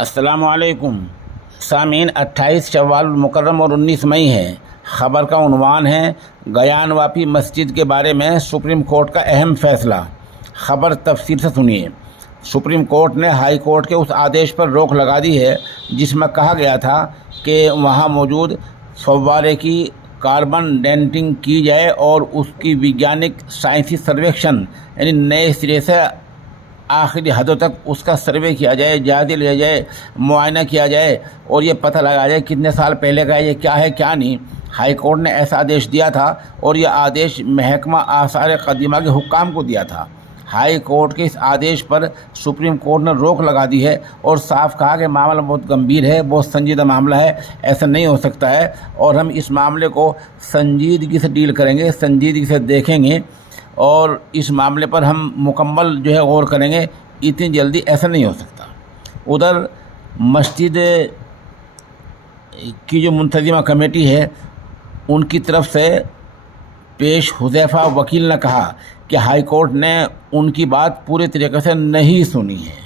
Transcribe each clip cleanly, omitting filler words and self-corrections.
السلام علیکم سامعین، 28 شوال المکرم اور 19 مئی ہے۔ خبر کا عنوان ہے گیان واپی مسجد کے بارے میں سپریم کورٹ کا اہم فیصلہ۔ خبر تفصیل سے سنیے۔ سپریم کورٹ نے ہائی کورٹ کے اس آدیش پر روک لگا دی ہے جس میں کہا گیا تھا کہ وہاں موجود فوارے کی کاربن ڈیٹنگ کی جائے اور اس کی وگیانک سائنسی سرویکشن یعنی نئے سرے سے آخری حدوں تک اس کا سروے کیا جائے، جائزے لیا جائے، معائنہ کیا جائے اور یہ پتہ لگایا جائے کتنے سال پہلے کا ہے، یہ کیا ہے کیا نہیں۔ ہائی کورٹ نے ایسا آدیش دیا تھا اور یہ آدیش محکمہ آثار قدیمہ کے حکام کو دیا تھا۔ ہائی کورٹ کے اس آدیش پر سپریم کورٹ نے روک لگا دی ہے اور صاف کہا کہ معاملہ بہت گمبھیر ہے، بہت سنجیدہ معاملہ ہے، ایسا نہیں ہو سکتا ہے اور ہم اس معاملے کو سنجیدگی سے ڈیل کریں گے، سنجیدگی سے دیکھیں گے اور اس معاملے پر ہم مکمل غور کریں گے۔ اتنی جلدی ایسا نہیں ہو سکتا۔ ادھر مسجد کی جو منتظمہ کمیٹی ہے ان کی طرف سے پیش حذیفہ وکیل نے کہا کہ ہائی کورٹ نے ان کی بات پورے طریقے سے نہیں سنی ہے۔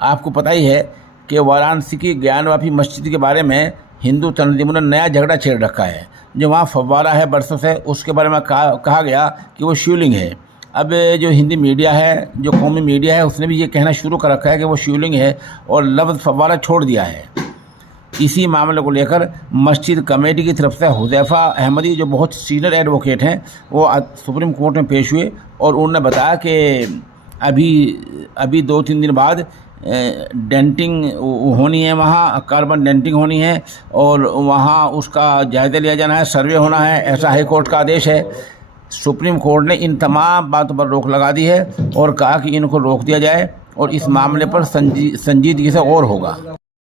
آپ کو پتہ ہی ہے کہ وارانسی کی گیان واپی مسجد کے بارے میں ہندو تنظیموں نے نیا جھگڑا چھیڑ رکھا ہے۔ جو وہاں فوارہ ہے برسوں سے، اس کے بارے میں کہا گیا کہ وہ شیولنگ ہے۔ اب جو ہندی میڈیا ہے، جو قومی میڈیا ہے، اس نے بھی یہ کہنا شروع کر رکھا ہے کہ وہ شیولنگ ہے اور لفظ فوارہ چھوڑ دیا ہے۔ اسی معاملے کو لے کر مسجد کمیٹی کی طرف سے حذیفہ احمدی جو بہت سینئر ایڈوکیٹ ہیں، وہ سپریم کورٹ میں پیش ہوئے اور انہوں نے بتایا کہ ابھی 2-3 دن بعد ڈینٹنگ ہونی ہے، وہاں کاربن ڈینٹنگ ہونی ہے اور وہاں اس کا جائزہ لیا جانا ہے، سروے ہونا ہے، ایسا ہائی کورٹ کا آدیش ہے۔ سپریم کورٹ نے ان تمام باتوں پر روک لگا دی ہے اور کہا کہ ان کو روک دیا جائے اور اس معاملے پر سنجیدگی سے غور ہوگا۔